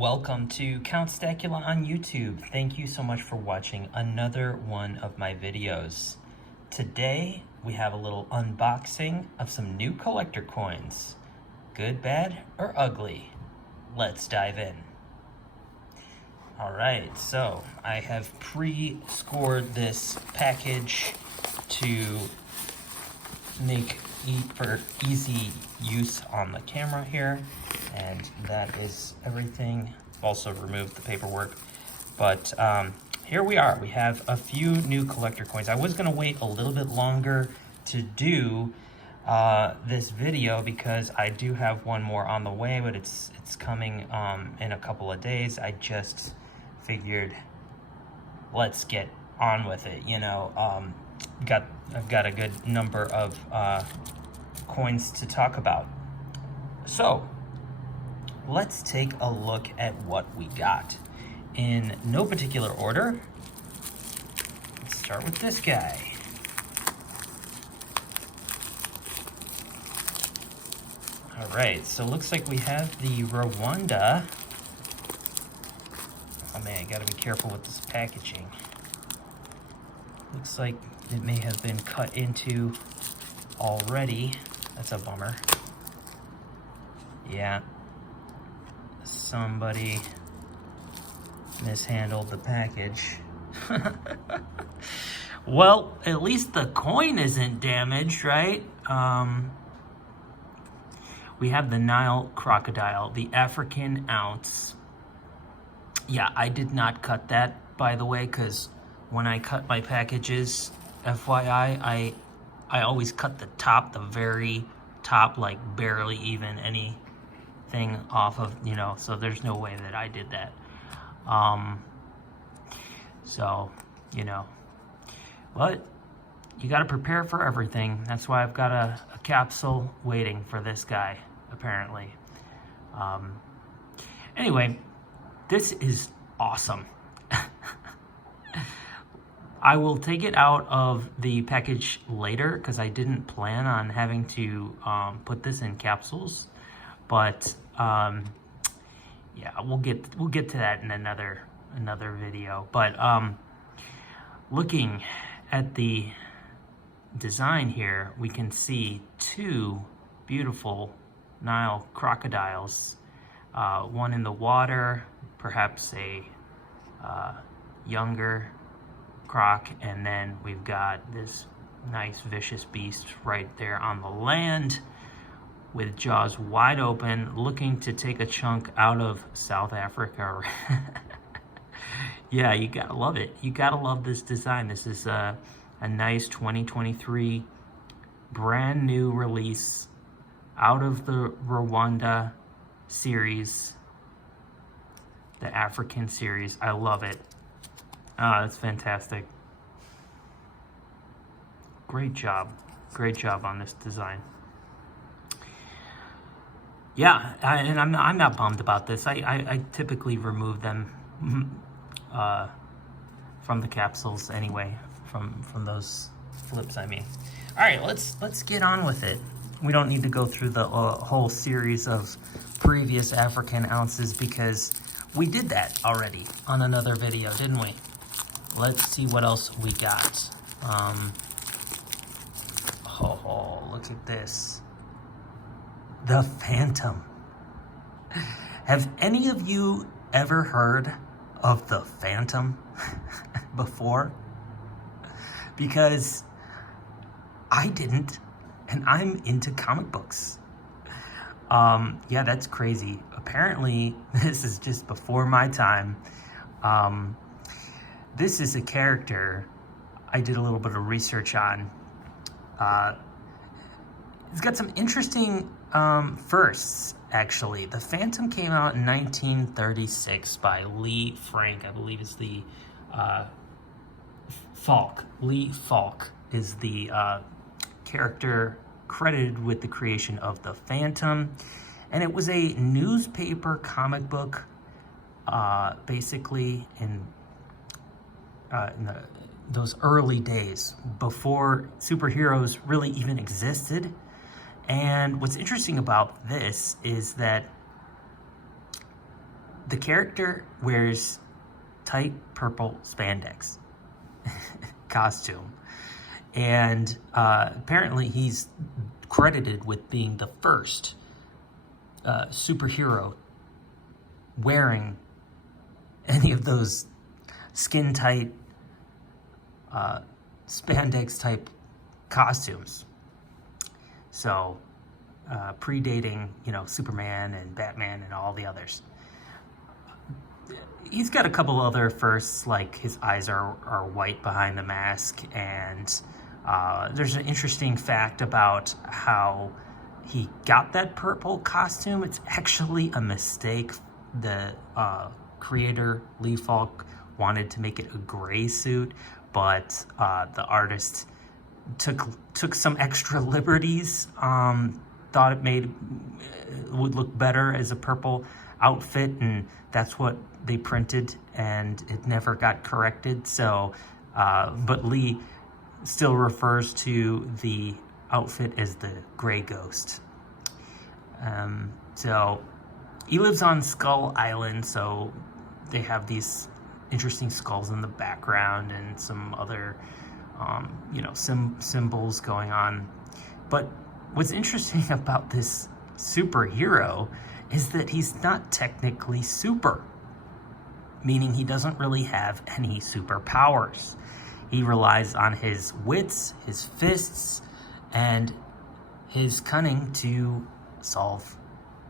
Welcome to Count Stackula on YouTube. Thank you so much for watching another one of my videos. Today, we have a little unboxing of some new collector coins. Good, bad, or ugly? Let's dive in. All right, so I have pre-scored this package to make for easy use on the camera here, and that is everything. Also removed the paperwork, but here we are. We have a few new collector coins. I was gonna wait a little bit longer to do this video because I do have one more on the way, but it's coming in a couple of days. I just figured let's get on with it, you know. I've got a good number of coins to talk about. So let's take a look at what we got. In no particular order, let's start with this guy. All right, so looks like we have the Rwanda. Oh man, I gotta be careful with this packaging. Looks like it may have been cut into already. That's a bummer. Yeah. Somebody mishandled the package. Well, at least the coin isn't damaged, right? We have the Nile Crocodile, the African ounce. Yeah, I did not cut that, by the way, because when I cut my packages, FYI, I always cut the top, the very top, like barely even anything off of, you know, so there's no way that I did that. So, you know, but you got to prepare for everything. That's why I've got a capsule waiting for this guy, apparently. Anyway, this is awesome. I will take it out of the package later because I didn't plan on having to put this in capsules, but yeah, we'll get to that in another video. But looking at the design here, we can see two beautiful Nile crocodiles, one in the water, perhaps a younger croc, and then we've got this nice vicious beast right there on the land with jaws wide open, looking to take a chunk out of South Africa. Yeah, you gotta love it. You gotta love this design. This is a nice 2023 brand new release out of the Rwanda series, the African series. I love it. Ah, that's fantastic. Great job on this design. Yeah, and I'm not bummed about this. I typically remove them from the capsules anyway, from those flips, I mean. All right, let's get on with it. We don't need to go through the whole series of previous African ounces because we did that already on another video, didn't we? Let's see what else we got. Oh, look at this. The Phantom. Have any of you ever heard of the Phantom before? Because I didn't, and I'm into comic books. Yeah, that's crazy. Apparently, this is just before my time. This is a character I did a little bit of research on. It's got some interesting firsts, actually. The Phantom came out in 1936 by Lee Frank, I believe is the Falk. Lee Falk is the character credited with the creation of the Phantom. And it was a newspaper comic book, basically in those early days before superheroes really even existed. And what's interesting about this is that the character wears tight purple spandex costume, and apparently he's credited with being the first superhero wearing any of those skin tight spandex type costumes. So predating, you know, Superman and Batman and all the others. He's got a couple other firsts, like his eyes are white behind the mask, and there's an interesting fact about how he got that purple costume. It's actually a mistake. The creator, Lee Falk, wanted to make it a gray suit, but the artist took some extra liberties, thought it would look better as a purple outfit, and that's what they printed, and it never got corrected. So but Lee still refers to the outfit as the Gray Ghost. So he lives on Skull Island, so they have these interesting skulls in the background and some other you know, symbols going on. But what's interesting about this superhero is that he's not technically super, meaning he doesn't really have any superpowers. He relies on his wits, his fists, and his cunning to solve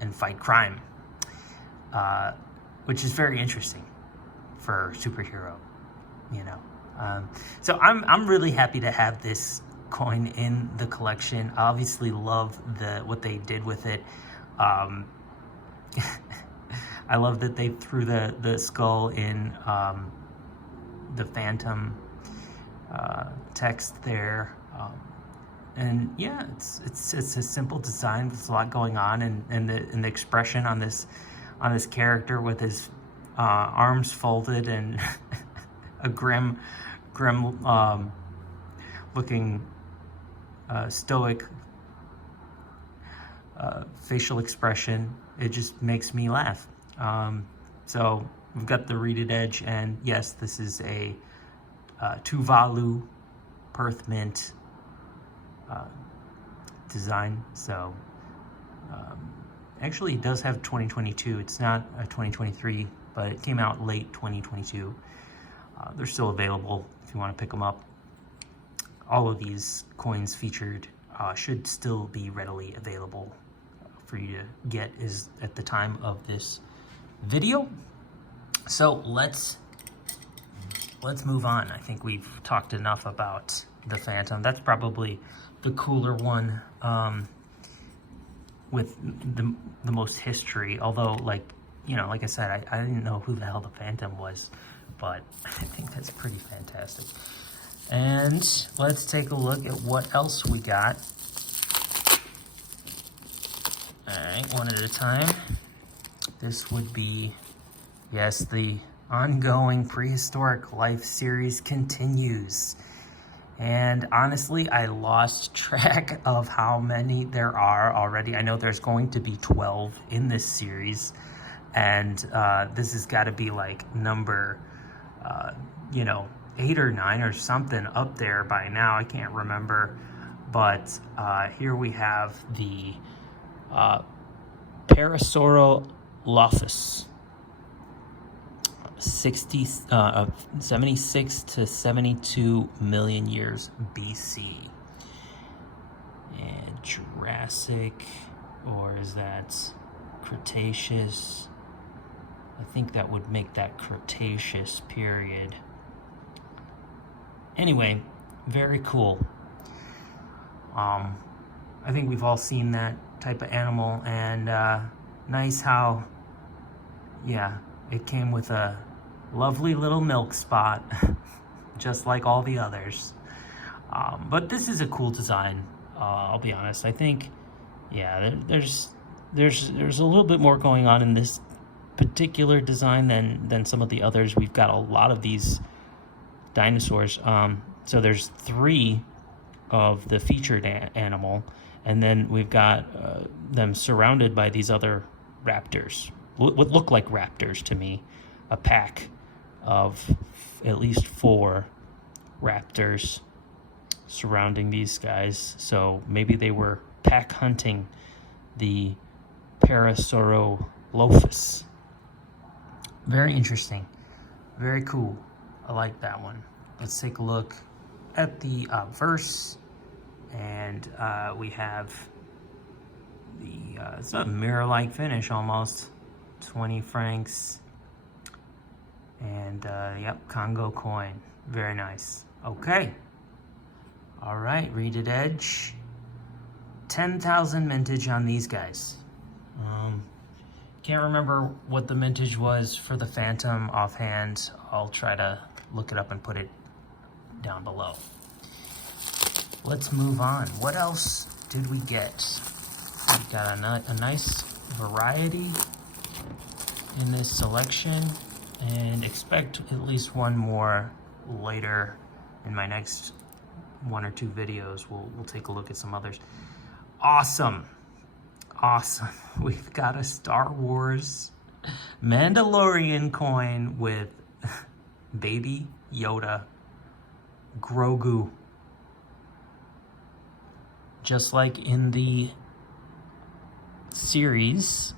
and fight crime, which is very interesting for a superhero, you know. So I'm really happy to have this coin in the collection. I obviously love what they did with it. I love that they threw the skull in the Phantom text there, and yeah, it's a simple design with a lot going on, and the expression on this character with his arms folded and a grim looking stoic facial expression. It just makes me laugh. So we've got the reeded edge, and yes, this is a Tuvalu Perth Mint design. So actually it does have 2022. It's not a 2023, but it came out late 2022. They're still available if you want to pick them up. All of these coins featured should still be readily available for you to get is at the time of this video. So let's move on. I think we've talked enough about the Phantom. That's probably the cooler one with the most history, although, like, you know, like I said, I didn't know who the hell the Phantom was, but I think that's pretty fantastic. And let's take a look at what else we got. All right, one at a time. This would be, yes, the ongoing Prehistoric Life series continues. And honestly, I lost track of how many there are already. I know there's going to be 12 in this series, and this has got to be like number, you know, 8 or 9 or something up there by now. I can't remember, but here we have the Parasaurolophus, 76 to 72 million years BC. And Jurassic, or is that Cretaceous? I think that would make that Cretaceous period. Anyway, very cool. I think we've all seen that type of animal, and nice how, yeah, it came with a lovely little milk spot, just like all the others. But this is a cool design. I'll be honest. I think, yeah, there's a little bit more going on in this particular design than some of the others. We've got a lot of these dinosaurs. So there's 3 of the featured animal, and then we've got them surrounded by these other raptors. what look like raptors to me, a pack of at least 4 raptors surrounding these guys. So maybe they were pack hunting the Parasaurolophus. Very interesting. Very cool. I like that one. Let's take a look at the verse. And we have the, it's a mirror-like finish almost. 20 francs. And, yep, Congo coin. Very nice. Okay. All right, Reeded Edge. 10,000 mintage on these guys. Can't remember what the mintage was for the Phantom offhand. I'll try to look it up and put it down below. Let's move on. What else did we get? We got a nice variety in this selection, and expect at least one more later in my next 1 or 2 videos. We'll take a look at some others. Awesome. We've got a Star Wars Mandalorian coin with Baby Yoda Grogu. Just like in the series,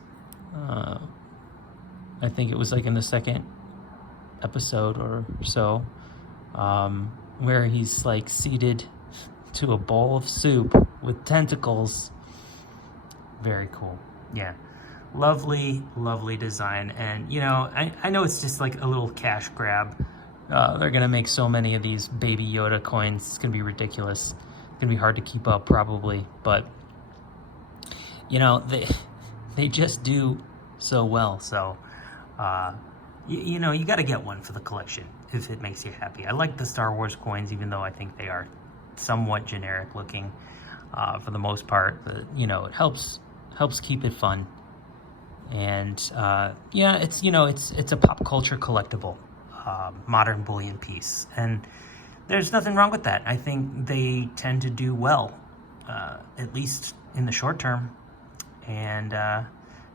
I think it was like in the 2nd episode or so, where he's like seated to a bowl of soup with tentacles. Very cool. Yeah. Lovely design. And, you know, I know it's just like a little cash grab. They're going to make so many of these Baby Yoda coins. It's going to be ridiculous. It's going to be hard to keep up probably. But, you know, they just do so well. So, you know, you got to get one for the collection if it makes you happy. I like the Star Wars coins, even though I think they are somewhat generic looking for the most part. You know, it helps keep it fun. And yeah, it's, you know, it's a pop culture collectible, modern bullion piece, and there's nothing wrong with that. I think they tend to do well, at least in the short term, and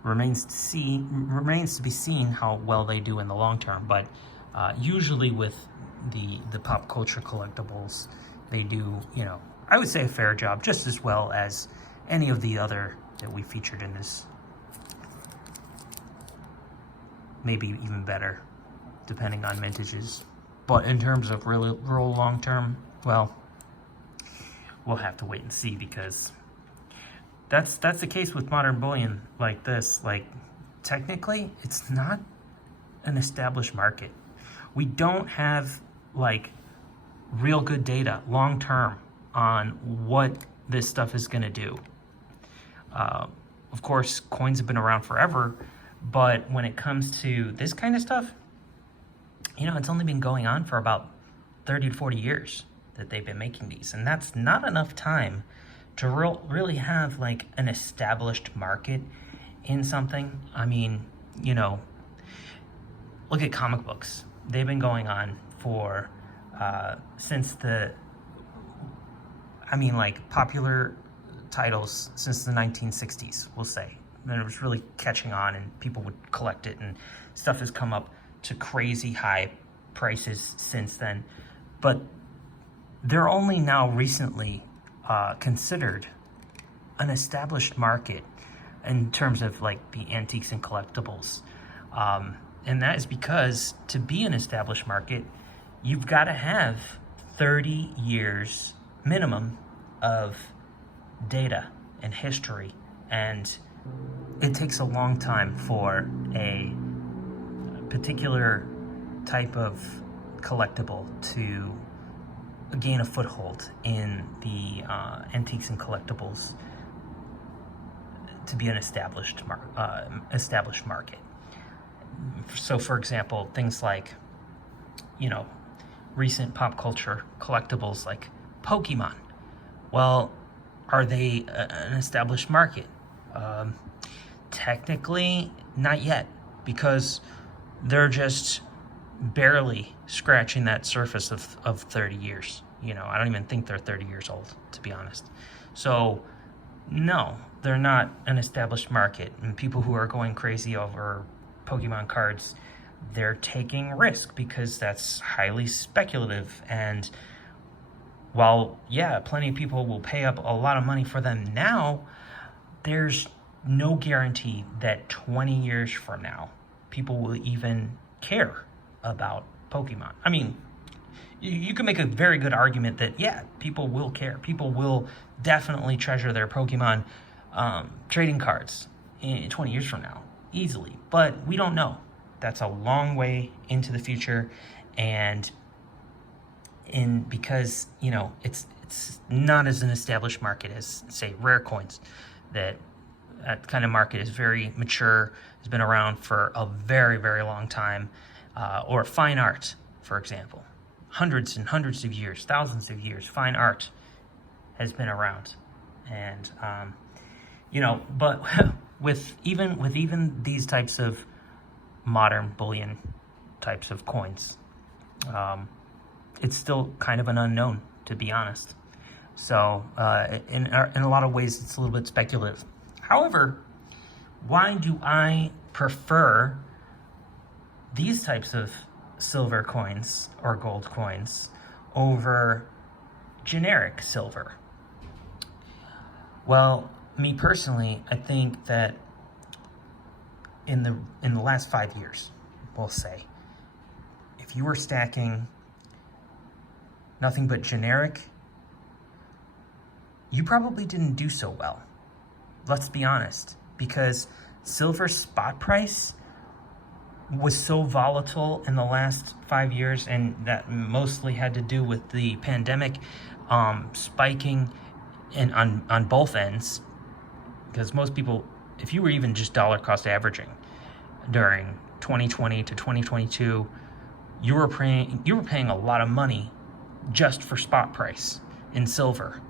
remains to be seen how well they do in the long term. But usually with the pop culture collectibles, they do, you know, I would say a fair job, just as well as any of the other that we featured in this. Maybe even better, depending on mintages. But in terms of real long term, well, we'll have to wait and see, because that's the case with modern bullion like this. Like, technically, it's not an established market. We don't have like real good data long term on what this stuff is going to do. Of course, coins have been around forever, but when it comes to this kind of stuff, you know, it's only been going on for about 30 to 40 years that they've been making these. And that's not enough time to really have like an established market in something. I mean, you know, look at comic books. They've been going on for, since like popular titles since the 1960s, we'll say. And it was really catching on, and people would collect it, and stuff has come up to crazy high prices since then. But they're only now recently considered an established market in terms of like the antiques and collectibles. And that is because to be an established market, you've got to have 30 years minimum of data and history, and it takes a long time for a particular type of collectible to gain a foothold in the antiques and collectibles to be an established market. So, for example, things like, you know, recent pop culture collectibles like Pokemon. Well, are they an established market? Technically, not yet, because they're just barely scratching that surface of 30 years. You know, I don't even think they're 30 years old, to be honest. So, no, they're not an established market. And people who are going crazy over Pokemon cards, they're taking risk because that's highly speculative. And while, yeah, plenty of people will pay up a lot of money for them now, there's no guarantee that 20 years from now, people will even care about Pokemon. I mean, you can make a very good argument that, yeah, people will care. People will definitely treasure their Pokemon trading cards in 20 years from now, easily. But we don't know. That's a long way into the future. And because, you know, it's not as an established market as, say, rare coins. That kind of market is very mature, has been around for a very, very long time. Or fine art, for example. Hundreds and hundreds of years, thousands of years, fine art has been around. And, you know, but with even these types of modern bullion types of coins, it's still kind of an unknown, to be honest. So in a lot of ways, it's a little bit speculative. However, why do I prefer these types of silver coins or gold coins over generic silver? Well, me personally, I think that in the last 5 years, we'll say, if you were stacking nothing but generic, you probably didn't do so well. Let's be honest, because silver spot price was so volatile in the last 5 years, and that mostly had to do with the pandemic spiking and on both ends. Because most people, if you were even just dollar cost averaging during 2020 to 2022, you were paying a lot of money just for spot price in silver.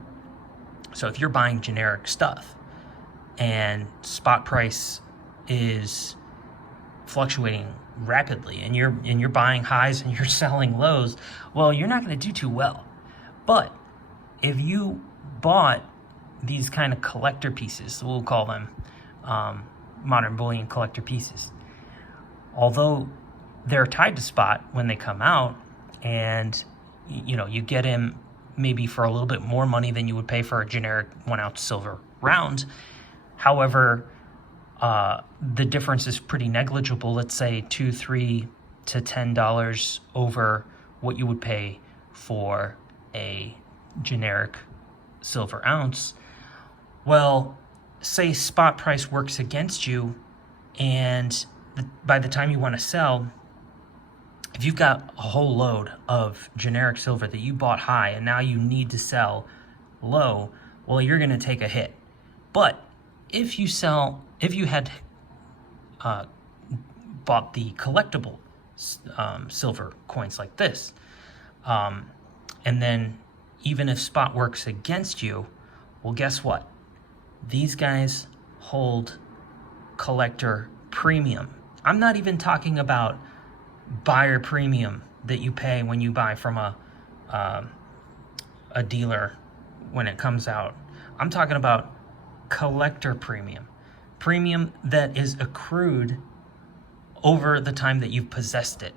So if you're buying generic stuff and spot price is fluctuating rapidly and you're buying highs and you're selling lows, well, you're not going to do too well. But if you bought these kind of collector pieces, we'll call them modern bullion collector pieces, although they're tied to spot when they come out, and you know, you get them maybe for a little bit more money than you would pay for a generic 1 ounce silver round. However, the difference is pretty negligible. Let's say $2, $3 to $10 over what you would pay for a generic silver ounce. Well, say spot price works against you, and by the time you want to sell, if you've got a whole load of generic silver that you bought high and now you need to sell low, well, you're going to take a hit. But if you had bought the collectible silver coins like this, and then even if spot works against you, well, guess what? These guys hold collector premium. I'm not even talking about buyer premium that you pay when you buy from a dealer when it comes out. I'm talking about collector premium that is accrued over the time that you've possessed it,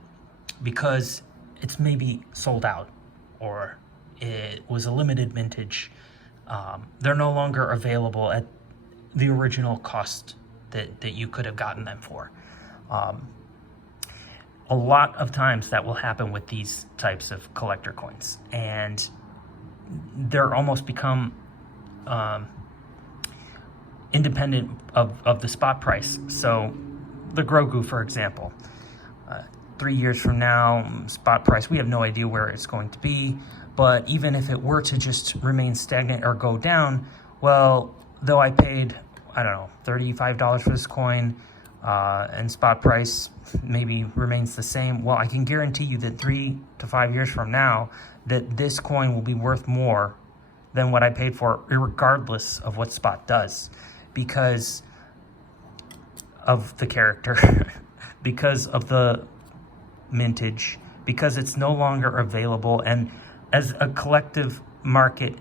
because it's maybe sold out or it was a limited vintage. They're no longer available at the original cost that you could have gotten them for. A lot of times that will happen with these types of collector coins, and they're almost become independent of the spot price. So the Grogu, for example, 3 years from now, spot price, we have no idea where it's going to be. But even if it were to just remain stagnant or go down, well, though I paid, I don't know, $35 for this coin, and spot price maybe remains the same, well, I can guarantee you that 3 to 5 years from now, that this coin will be worth more than what I paid for, regardless of what spot does, because of the character, because of the mintage, because it's no longer available. And as a collective market,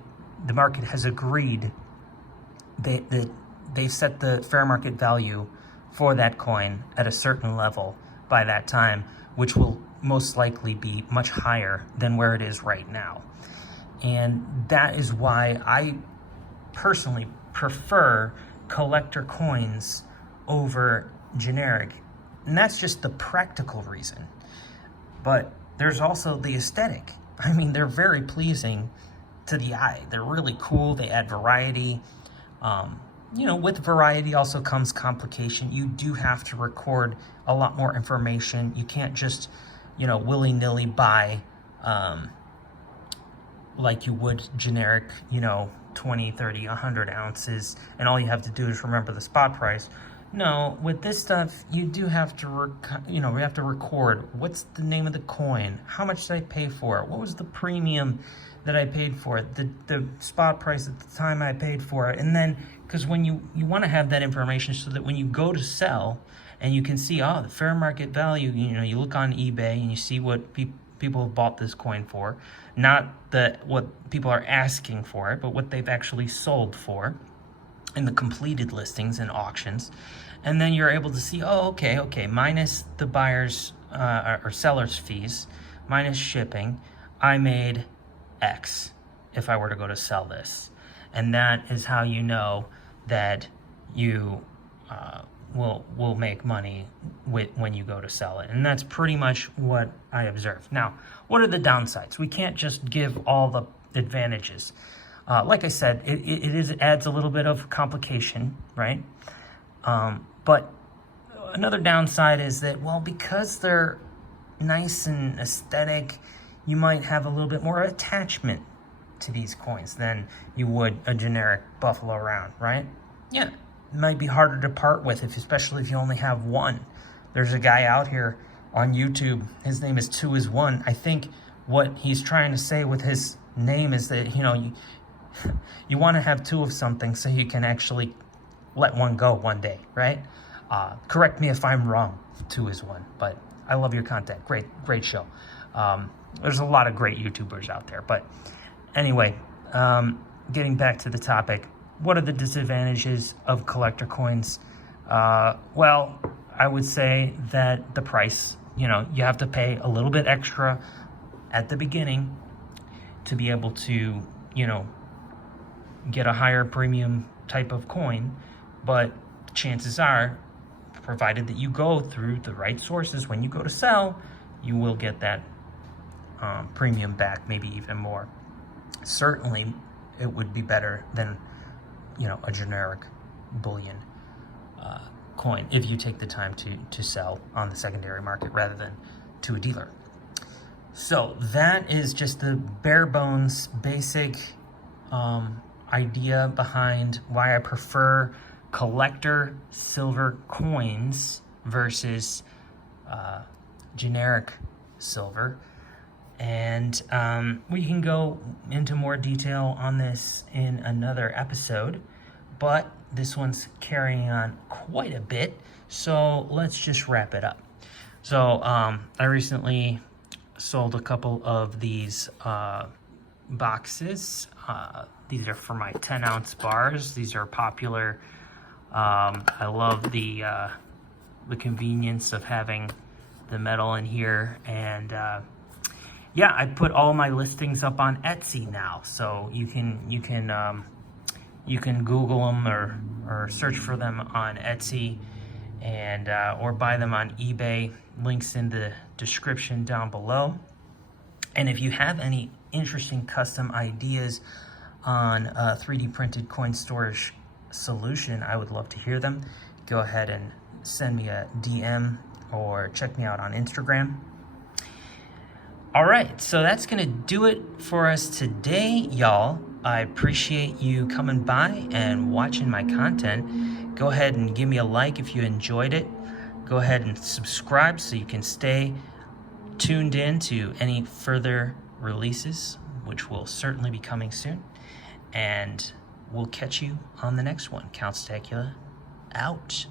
the market has agreed that they set the fair market value for that coin at a certain level by that time, which will most likely be much higher than where it is right now. And that is why I personally prefer collector coins over generic. And that's just the practical reason. But there's also the aesthetic. I mean, they're very pleasing to the eye. They're really cool. They add variety. You know, with variety also comes complication. You do have to record a lot more information. You can't just, you know, willy-nilly buy like you would generic, you know, 20, 30, 100 ounces, and all you have to do is remember the spot price. No, with this stuff, you do have to, we have to record what's the name of the coin, how much did I pay for it, what was the premium that I paid for it, the spot price at the time I paid for it, and then, because when you want to have that information so that when you go to sell, and you can see, oh, the fair market value, you know, you look on eBay and you see what people have bought this coin for, not what people are asking for it, but what they've actually sold for in the completed listings and auctions. And then you're able to see, oh, okay, minus the buyer's or seller's fees, minus shipping, I made X if I were to go to sell this. And that is how you know that you will make money when you go to sell it. And that's pretty much what I observed. Now, what are the downsides? We can't just give all the advantages. Like I said, it adds a little bit of complication, right? But another downside is that, well, because they're nice and aesthetic, you might have a little bit more attachment to these coins than you would a generic Buffalo round, right? Yeah, it might be harder to part with, especially if you only have one. There's a guy out here on YouTube, his name is 2is1. I think what he's trying to say with his name is that, you know, you want to have two of something so you can actually let one go one day, right? Correct me if I'm wrong, 2is1, but I love your content. Great show. There's a lot of great YouTubers out there, but anyway, getting back to the topic, what are the disadvantages of collector coins? Well, I would say that the price, you know, you have to pay a little bit extra at the beginning to be able to, you know, get a higher premium type of coin, but chances are, provided that you go through the right sources, when you go to sell, you will get that premium back, maybe even more. Certainly, it would be better than, you know, a generic bullion coin if you take the time to sell on the secondary market rather than to a dealer. So that is just the bare bones basic idea behind why I prefer collector silver coins versus generic silver. And we can go into more detail on this in another episode, but this one's carrying on quite a bit, so let's just wrap it up. So I recently sold a couple of these boxes. These are for my 10-ounce bars. These are popular. I love the convenience of having the metal in here, and yeah, I put all my listings up on Etsy now, so you can Google them or search for them on Etsy, and or buy them on eBay. Links in the description down below. And if you have any interesting custom ideas on a 3D printed coin storage solution, I would love to hear them. Go ahead and send me a DM or check me out on Instagram. All right, so that's gonna do it for us today, y'all. I appreciate you coming by and watching my content. Go ahead and give me a like if you enjoyed it. Go ahead and subscribe so you can stay tuned in to any further releases, which will certainly be coming soon. And we'll catch you on the next one. Count Stackula out.